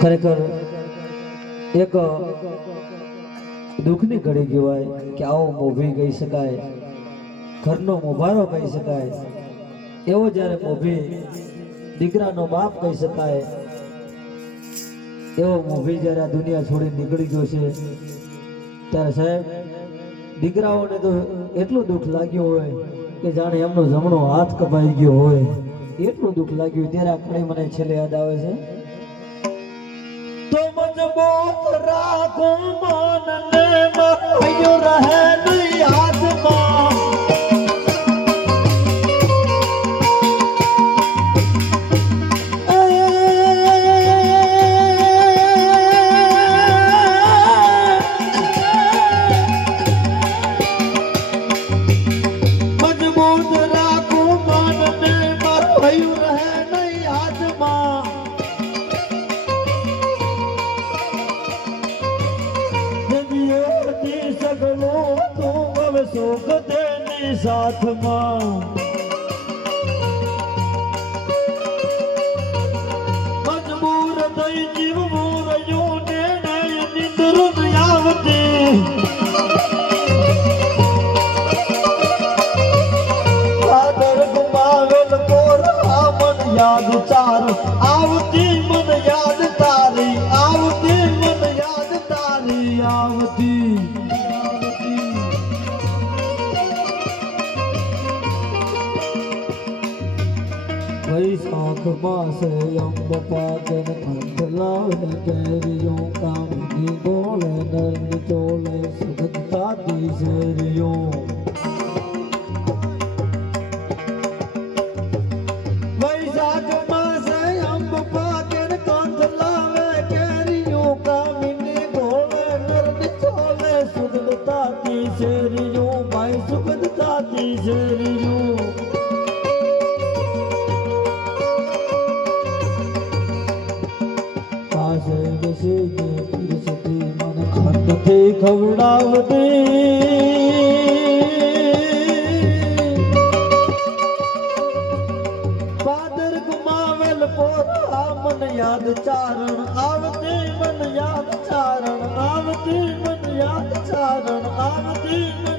ખરેખર એક દુઃખની ઘડી કહેવાય કે આવો મોભી કહી શકાય, ઘરનો મોભારો કહી શકાય, એવો જ્યારે મોભી દીકરાનો બાપ કહી શકાય, એવો મોભી જ્યારે આ દુનિયા છોડી નીકળી ગયો છે ત્યારે સાહેબ દીકરાઓને તો એટલું દુઃખ લાગ્યું હોય કે જાણે એમનો જમણો હાથ કપાઈ ગયો હોય, એટલું દુઃખ લાગ્યું. ત્યારે આ કડી મને છેલ્લે યાદ આવે છે, તો મજબૂત રાખો મનને માયો રહે નહીં હાથમાં, મજબૂત રાખો મનને માયો રહે નહીં હાથમાં, સગલો તું હવે સુખ તેની સાથમાં, મજબૂર થઈ જીવવું રહ્યું ને નિંદર આવતી, આદર ગુમાવેલ કોર મન યાદ ચાર આવતી, મન યાદ તારી આવતી, મન યાદ તારી આવતી. वैशाख मास अम्ब पाकन कंठलाव कैरियों कामनी बोले नर चोले सुगंधा तीसरियों, वैशाख मास अम्ब पाकन कंठलाव कैरियों कामनी बोले नर चोले सुगंधा तीसरियों, भाई सुगंधा तीसरियों. मन खंड थे खवड़ावती, पादर गुमावेल पोरा मन याद चारण आवती, मन याद चारण आवती, मन याद चारण आवती.